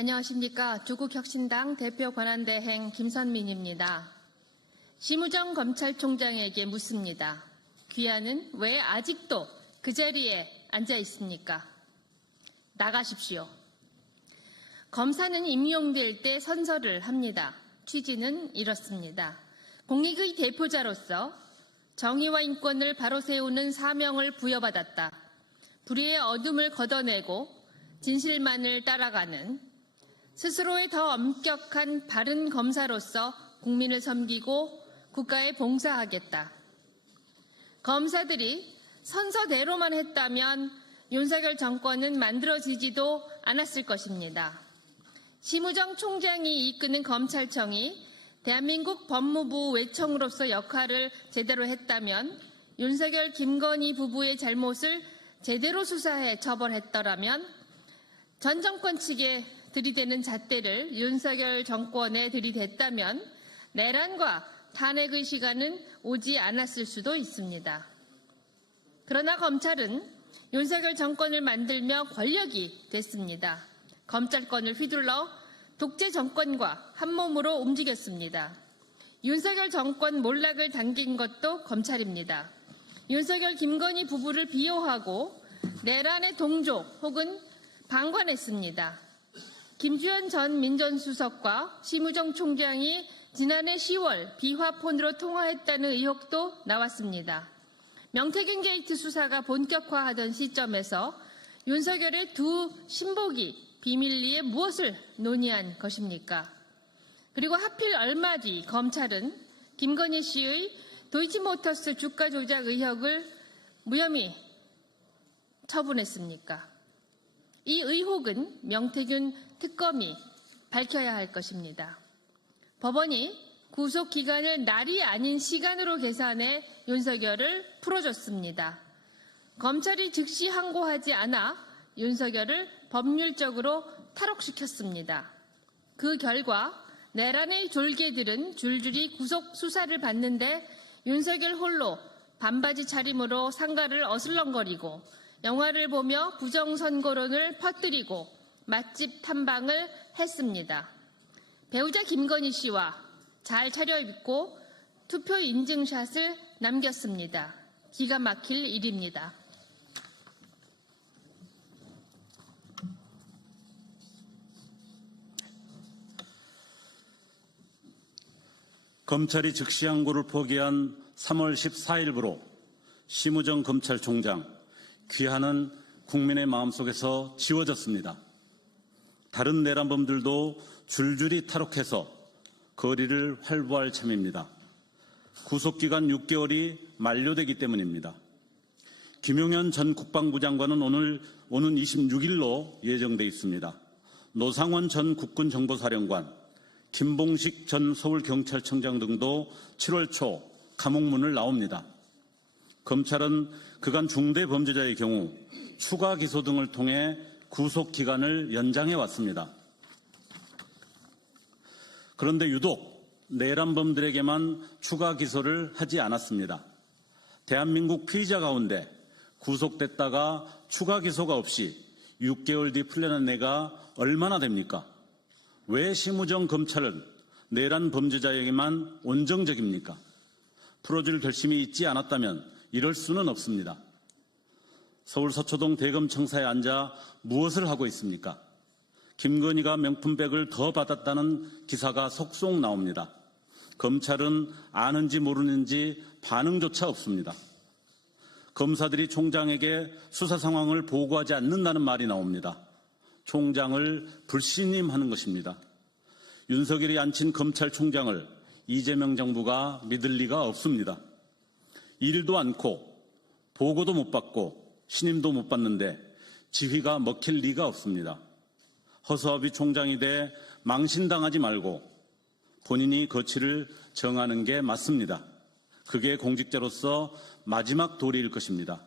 안녕하십니까. 조국혁신당 대표 권한대행 김선민입니다. 심우정 검찰총장에게 묻습니다. 귀하는 왜 아직도 그 자리에 앉아 있습니까? 나가십시오. 검사는 임용될 때 선서를 합니다. 취지는 이렇습니다. 공익의 대표자로서 정의와 인권을 바로 세우는 사명을 부여받았다. 불의의 어둠을 걷어내고 진실만을 따라가는 스스로의 더 엄격한 바른 검사로서 국민을 섬기고 국가에 봉사하겠다. 검사들이 선서대로만 했다면 윤석열 정권은 만들어지지도 않았을 것입니다. 심우정 총장이 이끄는 검찰청이 대한민국 법무부 외청으로서 역할을 제대로 했다면, 윤석열, 김건희 부부의 잘못을 제대로 수사해 처벌했더라면 전 정권 측에 들이대는 잣대를 윤석열 정권에 들이댔다면 내란과 탄핵의 시간은 오지 않았을 수도 있습니다. 그러나 검찰은 윤석열 정권을 만들며 권력이 됐습니다. 검찰권을 휘둘러 독재 정권과 한몸으로 움직였습니다. 윤석열 정권 몰락을 당긴 것도 검찰입니다. 윤석열, 김건희 부부를 비호하고 내란의 동조 혹은 방관했습니다. 김주현 전 민정수석과 심우정 총장이 지난해 10월 비화폰으로 통화했다는 의혹도 나왔습니다. 명태균 게이트 수사가 본격화하던 시점에서 윤석열의 두 신복이 비밀리에 무엇을 논의한 것입니까? 그리고 하필 얼마 뒤 검찰은 김건희 씨의 도이치모터스 주가 조작 의혹을 무혐의 처분했습니까? 이 의혹은 명태균 특검이 밝혀야 할 것입니다. 법원이 구속기간을 날이 아닌 시간으로 계산해 윤석열을 풀어줬습니다. 검찰이 즉시 항고하지 않아 윤석열을 법률적으로 탈옥시켰습니다. 그 결과 내란의 졸개들은 줄줄이 구속 수사를 받는데 윤석열 홀로 반바지 차림으로 상가를 어슬렁거리고 영화를 보며 부정선거론을 퍼뜨리고 맛집 탐방을 했습니다. 배우자 김건희 씨와 잘 차려입고 투표 인증샷을 남겼습니다. 기가 막힐 일입니다. 검찰이 즉시 항고를 포기한 3월 14일부로 심우정 검찰총장 귀하는 국민의 마음속에서 지워졌습니다. 다른 내란범들도 줄줄이 탈옥해서 거리를 활보할 참입니다. 구속기간 6개월이 만료되기 때문입니다. 김용현 전 국방부 장관은 오늘 오는 26일로 예정돼 있습니다. 노상원 전 국군정보사령관, 김봉식 전 서울경찰청장 등도 7월 초 감옥문을 나옵니다. 검찰은 그간 중대 범죄자의 경우 추가 기소 등을 통해 구속 기간을 연장해 왔습니다. 그런데 유독 내란범들에게만 추가 기소를 하지 않았습니다. 대한민국 피의자 가운데 구속됐다가 추가 기소가 없이 6개월 뒤 풀려난 애가 얼마나 됩니까? 왜 심우정 검찰은 내란 범죄자에게만 온정적입니까? 풀어줄 결심이 있지 않았다면 이럴 수는 없습니다. 서울 서초동 대검청사에 앉아 무엇을 하고 있습니까? 김건희가 명품백을 더 받았다는 기사가 속속 나옵니다. 검찰은 아는지 모르는지 반응조차 없습니다. 검사들이 총장에게 수사 상황을 보고하지 않는다는 말이 나옵니다. 총장을 불신임하는 것입니다. 윤석열이 앉힌 검찰총장을 이재명 정부가 믿을 리가 없습니다. 일도 않고 보고도 못 받고 신임도 못 받는데 지휘가 먹힐 리가 없습니다. 허수아비 총장이 돼 망신당하지 말고 본인이 거취를 정하는 게 맞습니다. 그게 공직자로서 마지막 도리일 것입니다.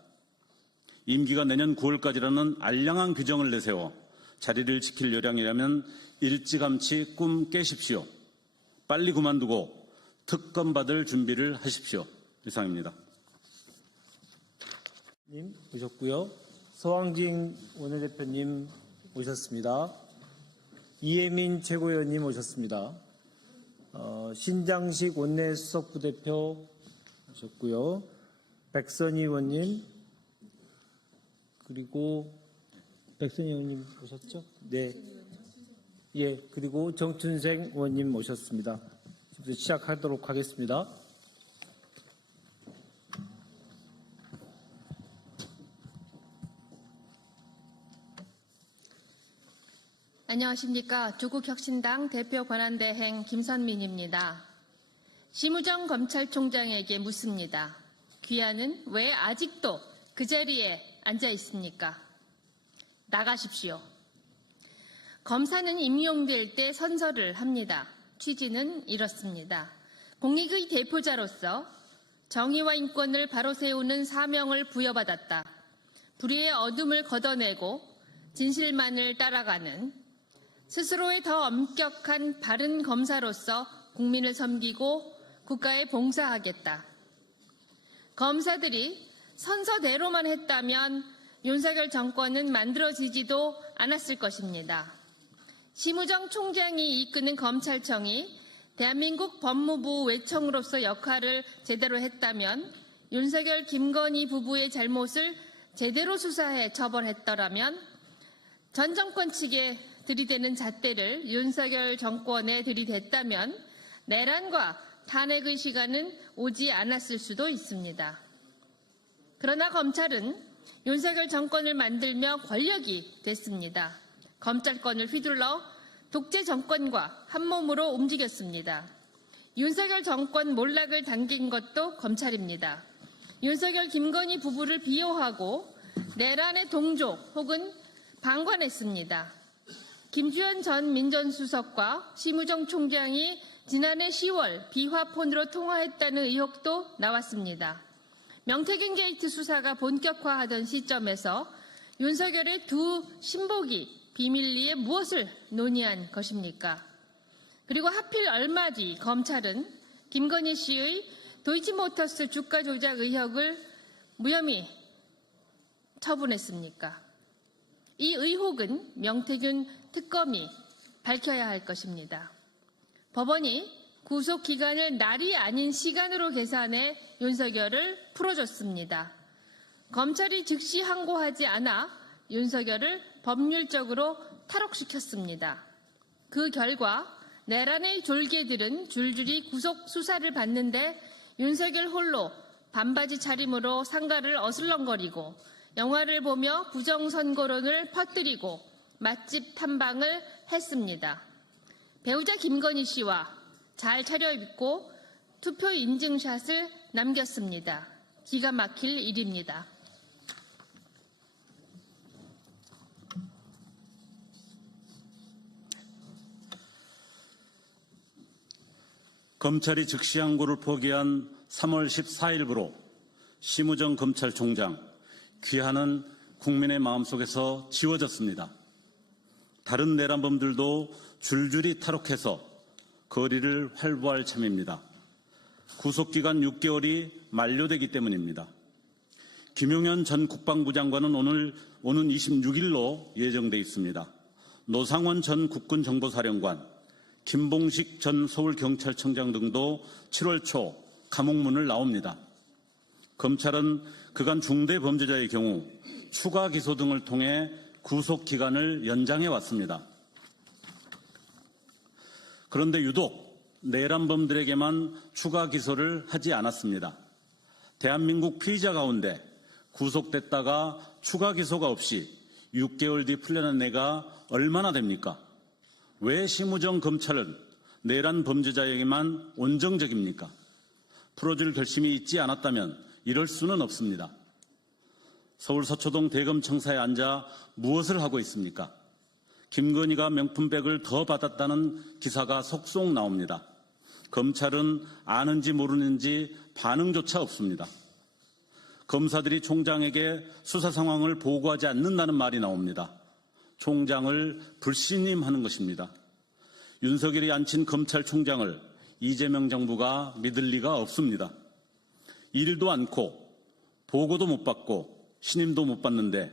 임기가 내년 9월까지라는 알량한 규정을 내세워 자리를 지킬 요량이라면 일찌감치 꿈 깨십시오. 빨리 그만두고 특검 받을 준비를 하십시오. 이상입니다. 님 오셨고요. 서왕진 원내대표님 오셨습니다. 이혜민 최고위원님 오셨습니다. 신장식 원내 수석부대표 오셨고요. 백선희 의원님, 그리고 백선희 의원님 오셨죠? 네. 예, 그리고 정춘생 의원님 오셨습니다. 지금부터 시작하도록 하겠습니다. 안녕하십니까. 조국혁신당 대표 권한대행 김선민입니다. 심우정 검찰총장에게 묻습니다. 귀하는 왜 아직도 그 자리에 앉아 있습니까? 나가십시오. 검사는 임용될 때 선서를 합니다. 취지는 이렇습니다. 공익의 대표자로서 정의와 인권을 바로 세우는 사명을 부여받았다. 불의의 어둠을 걷어내고 진실만을 따라가는 스스로의 더 엄격한 바른 검사로서 국민을 섬기고 국가에 봉사하겠다. 검사들이 선서대로만 했다면 윤석열 정권은 만들어지지도 않았을 것입니다. 심우정 총장이 이끄는 검찰청이 대한민국 법무부 외청으로서 역할을 제대로 했다면, 윤석열 김건희 부부의 잘못을 제대로 수사해 처벌했더라면, 전 정권 측에 들이대는 잣대를 윤석열 정권에 들이댔다면 내란과 탄핵의 시간은 오지 않았을 수도 있습니다. 그러나 검찰은 윤석열 정권을 만들며 권력이 됐습니다. 검찰권을 휘둘러 독재 정권과 한몸으로 움직였습니다. 윤석열 정권 몰락을 당긴 것도 검찰입니다. 윤석열 김건희 부부를 비호하고 내란의 동조 혹은 방관했습니다. 김주현 전 민정수석과 심우정 총장이 지난해 10월 비화폰으로 통화했다는 의혹도 나왔습니다. 명태균 게이트 수사가 본격화하던 시점에서 윤석열의 두 신복이 비밀리에 무엇을 논의한 것입니까? 그리고 하필 얼마 뒤 검찰은 김건희 씨의 도이치모터스 주가 조작 의혹을 무혐의 처분했습니까? 이 의혹은 명태균 특검이 밝혀야 할 것입니다. 법원이 구속 기간을 날이 아닌 시간으로 계산해 윤석열을 풀어줬습니다. 검찰이 즉시 항고하지 않아 윤석열을 법률적으로 탈옥시켰습니다. 그 결과 내란의 졸개들은 줄줄이 구속 수사를 받는데 윤석열 홀로 반바지 차림으로 상가를 어슬렁거리고 영화를 보며 부정선거론을 퍼뜨리고 맛집 탐방을 했습니다. 배우자 김건희 씨와 잘 차려입고 투표 인증샷을 남겼습니다. 기가 막힐 일입니다. 검찰이 즉시 항고를 포기한 3월 14일부로 심우정 검찰총장 귀하는 국민의 마음속에서 지워졌습니다. 다른 내란범들도 줄줄이 탈옥해서 거리를 활보할 참입니다. 구속기간 6개월이 만료되기 때문입니다. 김용현 전 국방부 장관은 오늘 오는 26일로 예정돼 있습니다. 노상원 전 국군정보사령관, 김봉식 전 서울경찰청장 등도 7월 초 감옥문을 나옵니다. 검찰은 그간 중대 범죄자의 경우 추가 기소 등을 통해 구속 기간을 연장해 왔습니다. 그런데 유독 내란범들에게만 추가 기소를 하지 않았습니다. 대한민국 피의자 가운데 구속됐다가 추가 기소가 없이 6개월 뒤 풀려난 애가 얼마나 됩니까? 왜 심우정 검찰은 내란 범죄자에게만 온정적입니까? 풀어줄 결심이 있지 않았다면 이럴 수는 없습니다. 서울 서초동 대검청사에 앉아 무엇을 하고 있습니까? 김건희가 명품백을 더 받았다는 기사가 속속 나옵니다. 검찰은 아는지 모르는지 반응조차 없습니다. 검사들이 총장에게 수사 상황을 보고하지 않는다는 말이 나옵니다. 총장을 불신임하는 것입니다. 윤석열이 앉힌 검찰총장을 이재명 정부가 믿을 리가 없습니다. 일도 않고 보고도 못 받고 신임도 못 받는데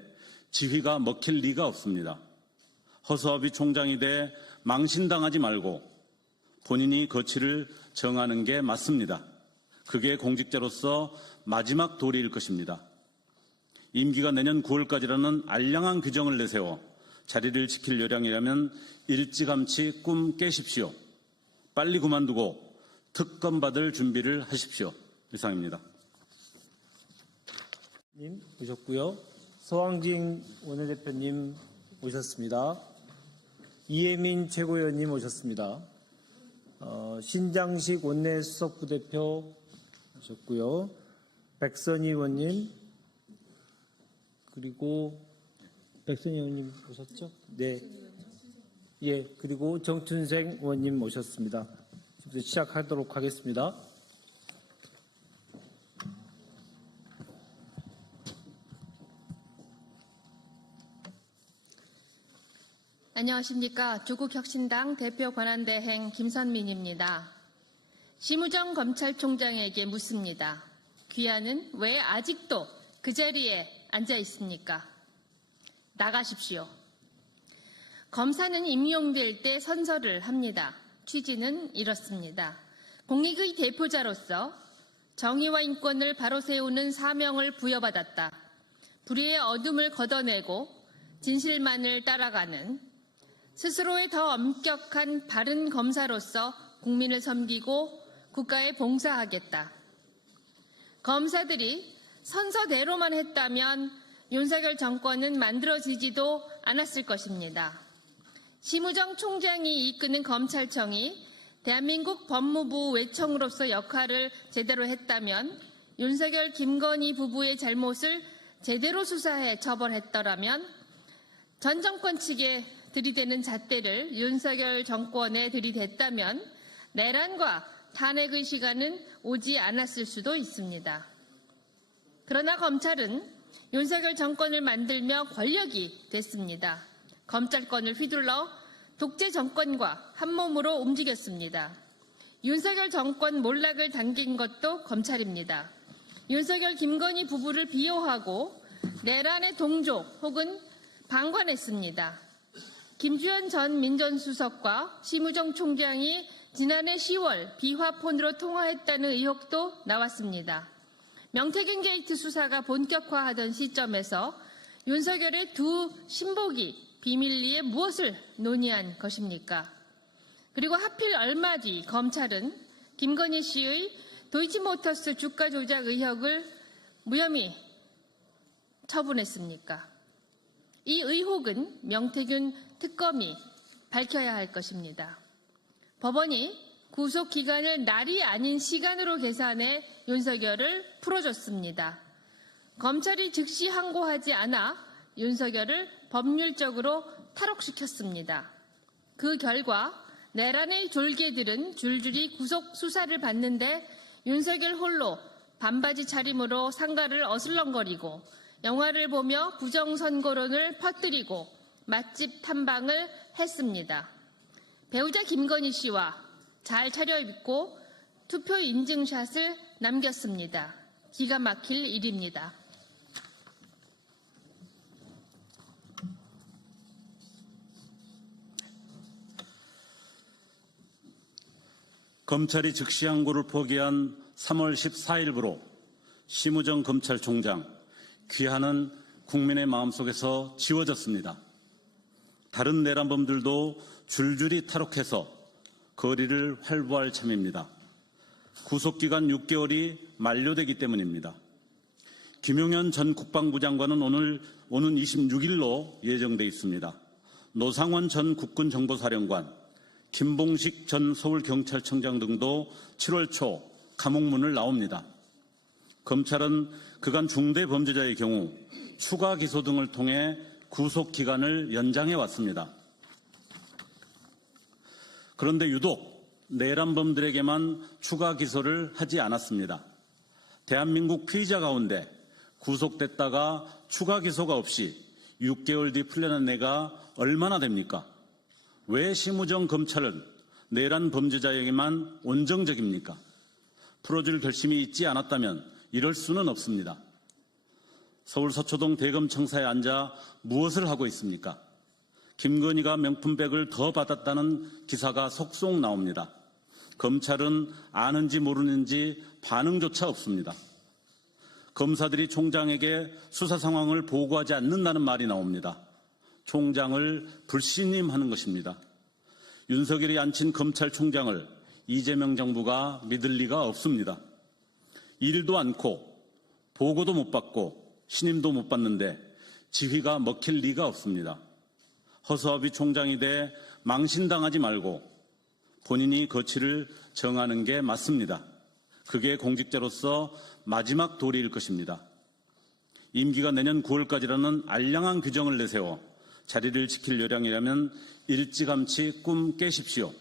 지휘가 먹힐 리가 없습니다. 허수아비 총장이 돼 망신당하지 말고 본인이 거취를 정하는 게 맞습니다. 그게 공직자로서 마지막 도리일 것입니다. 임기가 내년 9월까지라는 알량한 규정을 내세워 자리를 지킬 요량이라면 일찌감치 꿈 깨십시오. 빨리 그만두고 특검 받을 준비를 하십시오. 이상입니다. 님 오셨고요. 서왕진 원내대표님 오셨습니다. 이혜민 최고위원님 오셨습니다. 신장식 원내수석부대표 오셨고요. 백선희 의원님 그리고 백선희 의원님 오셨죠? 네. 예, 그리고 정춘생 의원님 오셨습니다. 지금부터 시작하도록 하겠습니다. 안녕하십니까. 조국혁신당 대표 권한대행 김선민입니다. 심우정 검찰총장에게 묻습니다. 귀하는 왜 아직도 그 자리에 앉아 있습니까? 나가십시오. 검사는 임용될 때 선서를 합니다. 취지는 이렇습니다. 공익의 대표자로서 정의와 인권을 바로 세우는 사명을 부여받았다. 불의의 어둠을 걷어내고 진실만을 따라가는 스스로의 더 엄격한 바른 검사로서 국민을 섬기고 국가에 봉사하겠다. 검사들이 선서대로만 했다면 윤석열 정권은 만들어지지도 않았을 것입니다. 심우정 총장이 이끄는 검찰청이 대한민국 법무부 외청으로서 역할을 제대로 했다면 윤석열 김건희 부부의 잘못을 제대로 수사해 처벌했더라면 전 정권 측에 들이대는 잣대를 윤석열 정권에 들이댔다면 내란과 탄핵의 시간은 오지 않았을 수도 있습니다. 그러나 검찰은 윤석열 정권을 만들며 권력이 됐습니다. 검찰권을 휘둘러 독재 정권과 한몸으로 움직였습니다. 윤석열 정권 몰락을 당긴 것도 검찰입니다. 윤석열 김건희 부부를 비호하고 내란의 동조 혹은 방관했습니다. 김주현 전 민정수석과 심우정 총장이 지난해 10월 비화폰으로 통화했다는 의혹도 나왔습니다. 명태균 게이트 수사가 본격화하던 시점에서 윤석열의 두 신복이 비밀리에 무엇을 논의한 것입니까? 그리고 하필 얼마 뒤 검찰은 김건희 씨의 도이치모터스 주가 조작 의혹을 무혐의 처분했습니까? 이 의혹은 명태균 특검이 밝혀야 할 것입니다. 법원이 구속 기간을 날이 아닌 시간으로 계산해 윤석열을 풀어줬습니다. 검찰이 즉시 항고하지 않아 윤석열을 법률적으로 탈옥시켰습니다. 그 결과 내란의 졸개들은 줄줄이 구속 수사를 받는데 윤석열 홀로 반바지 차림으로 상가를 어슬렁거리고 영화를 보며 부정선거론을 퍼뜨리고 맛집 탐방을 했습니다. 배우자 김건희 씨와 잘 차려입고 투표 인증샷을 남겼습니다. 기가 막힐 일입니다. 검찰이 즉시 항고를 포기한 3월 14일부로 심우정 검찰총장 귀하는 국민의 마음속에서 지워졌습니다. 다른 내란범들도 줄줄이 탈옥해서 거리를 활보할 참입니다. 구속기간 6개월이 만료되기 때문입니다. 김용현 전 국방부 장관은 오는 26일로 예정돼 있습니다. 노상원 전 국군정보사령관, 김봉식 전 서울경찰청장 등도 7월 초 감옥문을 나옵니다. 검찰은 그간 중대 범죄자의 경우 추가 기소 등을 통해 구속 기간을 연장해 왔습니다. 그런데 유독 내란범들에게만 추가 기소를 하지 않았습니다. 대한민국 피의자 가운데 구속됐다가 추가 기소가 없이 6개월 뒤 풀려난 애가 얼마나 됩니까? 왜 심우정 검찰은 내란 범죄자에게만 온정적입니까? 풀어줄 결심이 있지 않았다면 이럴 수는 없습니다. 서울 서초동 대검청사에 앉아 무엇을 하고 있습니까? 김건희가 명품백을 더 받았다는 기사가 속속 나옵니다. 검찰은 아는지 모르는지 반응조차 없습니다. 검사들이 총장에게 수사 상황을 보고하지 않는다는 말이 나옵니다. 총장을 불신임하는 것입니다. 윤석열이 앉힌 검찰총장을 이재명 정부가 믿을 리가 없습니다. 일도 않고 보고도 못 받고 신임도 못 받는데 지휘가 먹힐 리가 없습니다. 허수아비 총장이 돼 망신당하지 말고 본인이 거취를 정하는 게 맞습니다. 그게 공직자로서 마지막 도리일 것입니다. 임기가 내년 9월까지라는 알량한 규정을 내세워 자리를 지킬 요량이라면 일찌감치 꿈 깨십시오.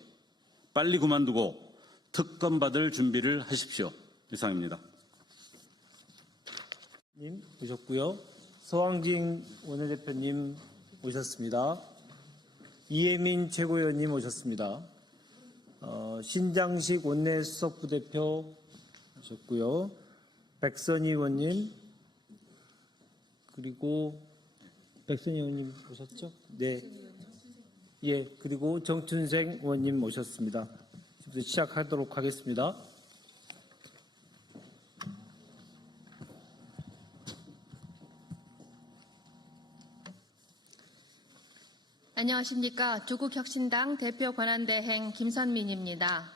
빨리 그만두고 특검 받을 준비를 하십시오. 이상입니다. 님 오셨고요. 서왕진 원내대표님 오셨습니다. 이혜민 최고위원님 오셨습니다. 신장식 원내수석부대표 오셨고요. 백선희 의원님 그리고 백선희 의원님 오셨죠? 네. 예, 그리고 정춘생 의원님 오셨습니다. 지금부터 시작하도록 하겠습니다. 안녕하십니까. 조국혁신당 대표 권한대행 김선민입니다.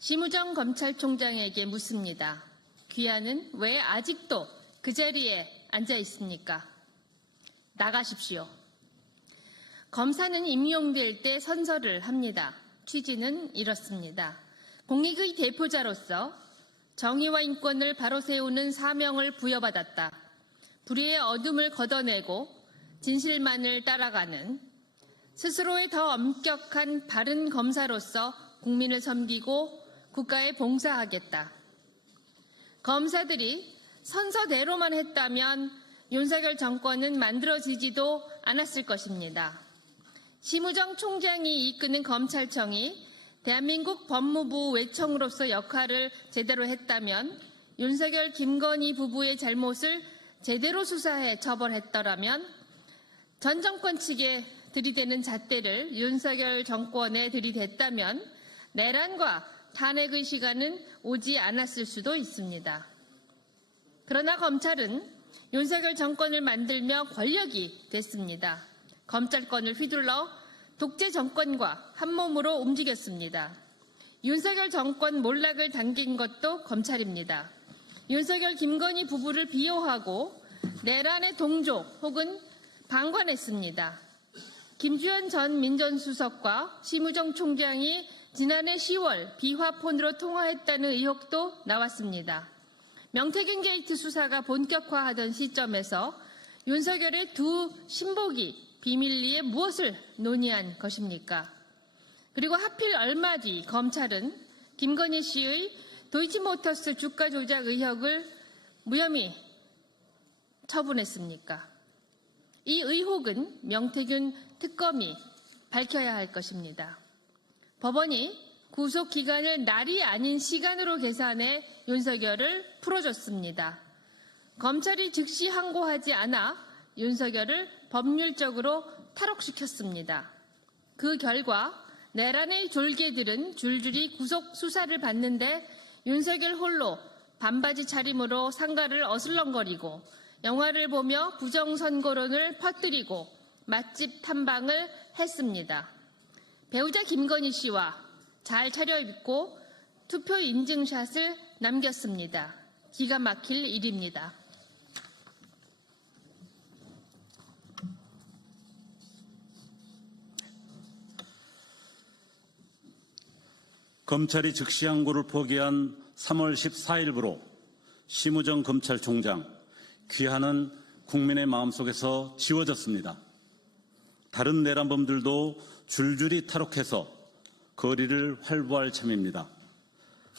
심우정 검찰총장에게 묻습니다. 귀하는 왜 아직도 그 자리에 앉아 있습니까? 나가십시오. 검사는 임용될 때 선서를 합니다. 취지는 이렇습니다. 공익의 대표자로서 정의와 인권을 바로 세우는 사명을 부여받았다. 불의의 어둠을 걷어내고 진실만을 따라가는 스스로의 더 엄격한 바른 검사로서 국민을 섬기고 국가에 봉사하겠다. 검사들이 선서대로만 했다면 윤석열 정권은 만들어지지도 않았을 것입니다. 심우정 총장이 이끄는 검찰청이 대한민국 법무부 외청으로서 역할을 제대로 했다면 윤석열 김건희 부부의 잘못을 제대로 수사해 처벌했더라면 전 정권 측에 들이대는 잣대를 윤석열 정권에 들이댔다면 내란과 탄핵의 시간은 오지 않았을 수도 있습니다. 그러나 검찰은 윤석열 정권을 만들며 권력이 됐습니다. 검찰권을 휘둘러 독재 정권과 한몸으로 움직였습니다. 윤석열 정권 몰락을 당긴 것도 검찰입니다. 윤석열 김건희 부부를 비호하고 내란의 동조 혹은 방관했습니다. 김주현 전 민정수석과 심우정 총장이 지난해 10월 비화폰으로 통화했다는 의혹도 나왔습니다. 명태균 게이트 수사가 본격화하던 시점에서 윤석열의 두 신복이 비밀리에 무엇을 논의한 것입니까? 그리고 하필 얼마 뒤 검찰은 김건희 씨의 도이치모터스 주가 조작 의혹을 무혐의 처분했습니까? 이 의혹은 명태균 특검이 밝혀야 할 것입니다. 법원이 구속 기간을 날이 아닌 시간으로 계산해 윤석열을 풀어줬습니다. 검찰이 즉시 항고하지 않아 윤석열을 법률적으로 탈옥시켰습니다. 그 결과 내란의 졸개들은 줄줄이 구속 수사를 받는데 윤석열 홀로 반바지 차림으로 상가를 어슬렁거리고 영화를 보며 부정선거론을 퍼뜨리고 맛집 탐방을 했습니다. 배우자 김건희 씨와 잘 차려입고 투표 인증샷을 남겼습니다. 기가 막힐 일입니다. 검찰이 즉시 항고를 포기한 3월 14일부로 심우정 검찰총장 귀하는 국민의 마음속에서 지워졌습니다. 다른 내란범들도 줄줄이 탈옥해서 거리를 활보할 참입니다.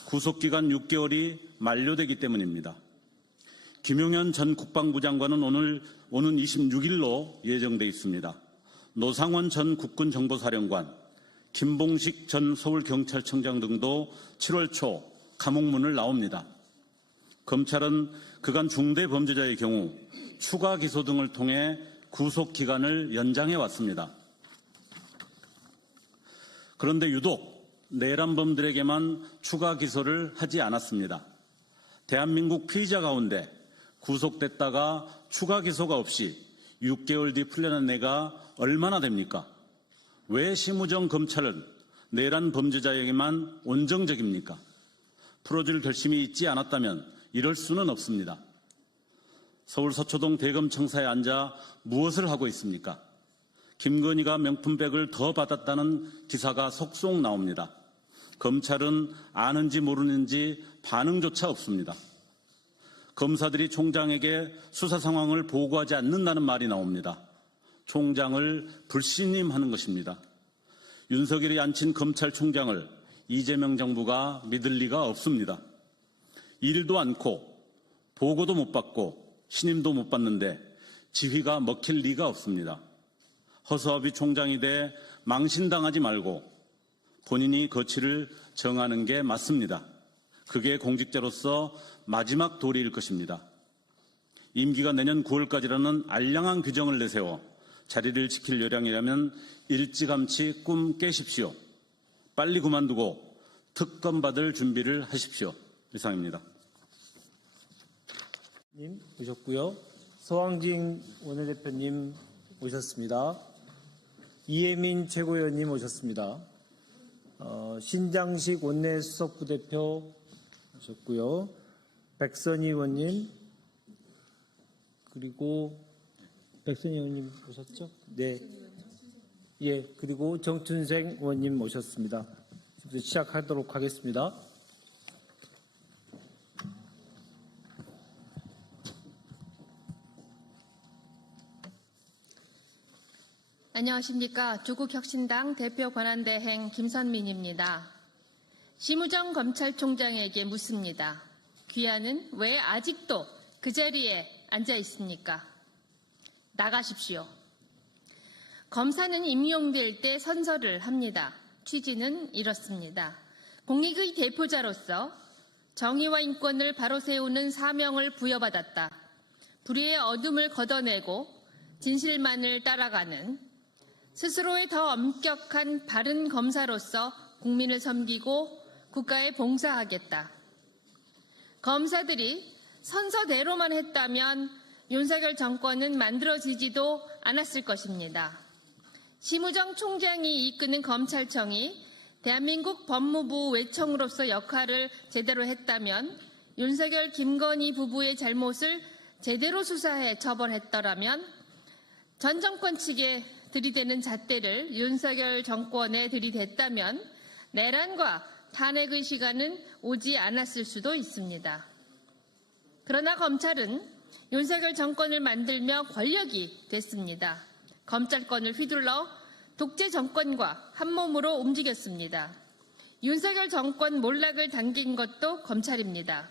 구속기간 6개월이 만료되기 때문입니다. 김용현 전 국방부 장관은 오늘 오는 26일로 예정돼 있습니다. 노상원 전 국군정보사령관, 김봉식 전 서울경찰청장 등도 7월 초 감옥문을 나옵니다. 검찰은 그간 중대범죄자의 경우 추가 기소 등을 통해 구속 기간을 연장해 왔습니다. 그런데 유독 내란범들에게만 추가 기소를 하지 않았습니다. 대한민국 피의자 가운데 구속됐다가 추가 기소가 없이 6개월 뒤 풀려난 애가 얼마나 됩니까? 왜 심우정 검찰은 내란 범죄자에게만 온정적입니까? 풀어줄 결심이 있지 않았다면 이럴 수는 없습니다. 서울 서초동 대검청사에 앉아 무엇을 하고 있습니까? 김건희가 명품백을 더 받았다는 기사가 속속 나옵니다. 검찰은 아는지 모르는지 반응조차 없습니다. 검사들이 총장에게 수사 상황을 보고하지 않는다는 말이 나옵니다. 총장을 불신임하는 것입니다. 윤석열이 앉힌 검찰총장을 이재명 정부가 믿을 리가 없습니다. 일도 않고 보고도 못 받고 신임도 못 받는데 지휘가 먹힐 리가 없습니다. 허수아비 총장이 돼 망신당하지 말고 본인이 거취를 정하는 게 맞습니다. 그게 공직자로서 마지막 도리일 것입니다. 임기가 내년 9월까지라는 알량한 규정을 내세워 자리를 지킬 요량이라면 일찌감치 꿈 깨십시오. 빨리 그만두고 특검 받을 준비를 하십시오. 이상입니다. 님 오셨고요. 서왕진 원내대표님 오셨습니다. 이혜민 최고위원님 오셨습니다. 신장식 원내수석부대표 오셨고요. 백선희 의원님 그리고 백선희 의원님 오셨죠? 네. 예, 그리고 정춘생 의원님 오셨습니다. 지금부터 시작하도록 하겠습니다. 안녕하십니까. 조국혁신당 대표 권한대행 김선민입니다. 심우정 검찰총장에게 묻습니다. 귀하는 왜 아직도 그 자리에 앉아 있습니까? 나가십시오. 검사는 임용될 때 선서를 합니다. 취지는 이렇습니다. 공익의 대표자로서 정의와 인권을 바로 세우는 사명을 부여받았다. 불의의 어둠을 걷어내고 진실만을 따라가는 스스로의 더 엄격한 바른 검사로서 국민을 섬기고 국가에 봉사하겠다. 검사들이 선서대로만 했다면 윤석열 정권은 만들어지지도 않았을 것입니다. 심우정 총장이 이끄는 검찰청이 대한민국 법무부 외청으로서 역할을 제대로 했다면 윤석열 김건희 부부의 잘못을 제대로 수사해 처벌했더라면 전 정권 측에 들이대는 잣대를 윤석열 정권에 들이댔다면 내란과 탄핵의 시간은 오지 않았을 수도 있습니다. 그러나 검찰은 윤석열 정권을 만들며 권력이 됐습니다. 검찰권을 휘둘러 독재 정권과 한몸으로 움직였습니다. 윤석열 정권 몰락을 당긴 것도 검찰입니다.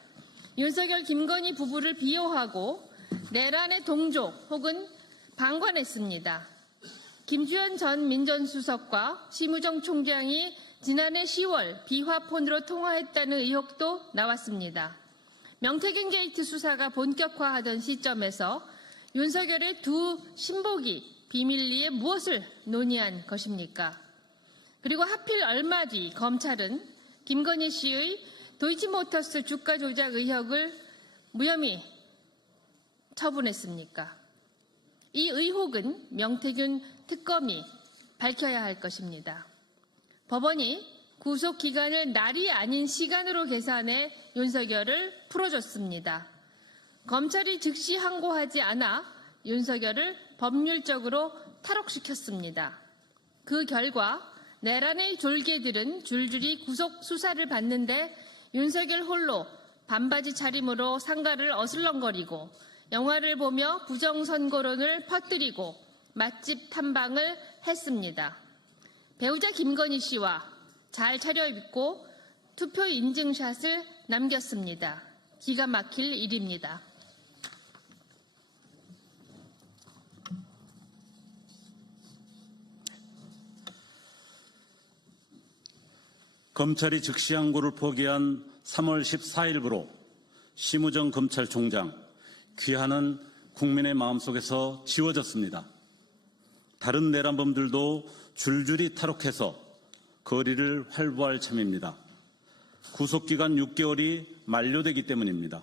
윤석열 김건희 부부를 비호하고 내란의 동조 혹은 방관했습니다. 김주현 전 민정수석과 심우정 총장이 지난해 10월 비화폰으로 통화했다는 의혹도 나왔습니다. 명태균 게이트 수사가 본격화하던 시점에서 윤석열의 두 신복이 비밀리에 무엇을 논의한 것입니까? 그리고 하필 얼마 뒤 검찰은 김건희 씨의 도이치모터스 주가 조작 의혹을 무혐의 처분했습니까? 이 의혹은 명태균 특검이 밝혀야 할 것입니다. 법원이 구속 기간을 날이 아닌 시간으로 계산해 윤석열을 풀어줬습니다. 검찰이 즉시 항고하지 않아 윤석열을 법률적으로 탈옥시켰습니다. 그 결과 내란의 졸개들은 줄줄이 구속 수사를 받는데 윤석열 홀로 반바지 차림으로 상가를 어슬렁거리고 영화를 보며 부정선거론을 퍼뜨리고 맛집 탐방을 했습니다. 배우자 김건희 씨와 잘 차려입고 투표 인증샷을 남겼습니다. 기가 막힐 일입니다. 검찰이 즉시 항고를 포기한 3월 14일부로 심우정 검찰총장 귀하는 국민의 마음속에서 지워졌습니다. 다른 내란범들도 줄줄이 탈옥해서 거리를 활보할 참입니다. 구속기간 6개월이 만료되기 때문입니다.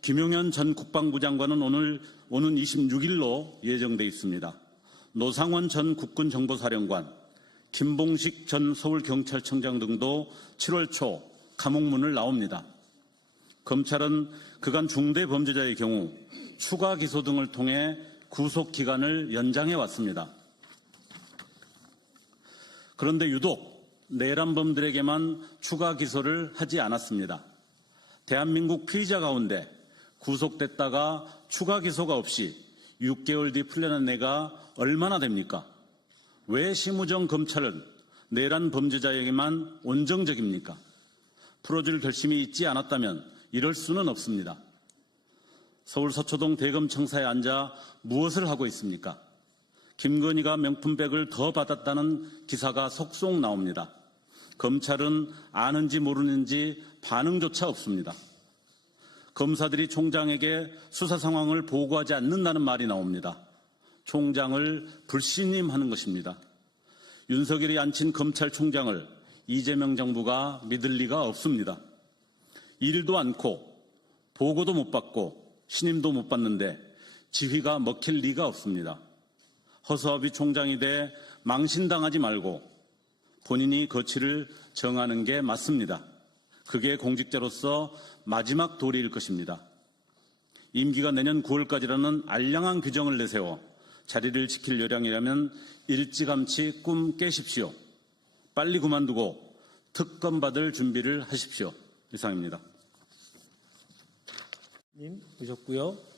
김용현 전 국방부 장관은 오늘 오는 26일로 예정돼 있습니다. 노상원 전 국군정보사령관, 김봉식 전 서울경찰청장 등도 7월 초 감옥문을 나옵니다. 검찰은 그간 중대 범죄자의 경우 추가 기소 등을 통해 구속 기간을 연장해 왔습니다. 그런데 유독 내란범들에게만 추가 기소를 하지 않았습니다. 대한민국 피의자 가운데 구속됐다가 추가 기소가 없이 6개월 뒤 풀려난 애가 얼마나 됩니까? 왜 심우정 검찰은 내란 범죄자에게만 온정적입니까? 풀어줄 결심이 있지 않았다면 이럴 수는 없습니다. 서울 서초동 대검청사에 앉아 무엇을 하고 있습니까? 김건희가 명품백을 더 받았다는 기사가 속속 나옵니다. 검찰은 아는지 모르는지 반응조차 없습니다. 검사들이 총장에게 수사 상황을 보고하지 않는다는 말이 나옵니다. 총장을 불신임하는 것입니다. 윤석열이 앉힌 검찰총장을 이재명 정부가 믿을 리가 없습니다. 일도 않고 보고도 못 받고 신임도 못 받는데 지휘가 먹힐 리가 없습니다. 허수아비 총장이 돼 망신당하지 말고 본인이 거취를 정하는 게 맞습니다. 그게 공직자로서 마지막 도리일 것입니다. 임기가 내년 9월까지라는 알량한 규정을 내세워 자리를 지킬 요량이라면 일찌감치 꿈 깨십시오. 빨리 그만두고 특검 받을 준비를 하십시오. 이상입니다. 님 오셨고요.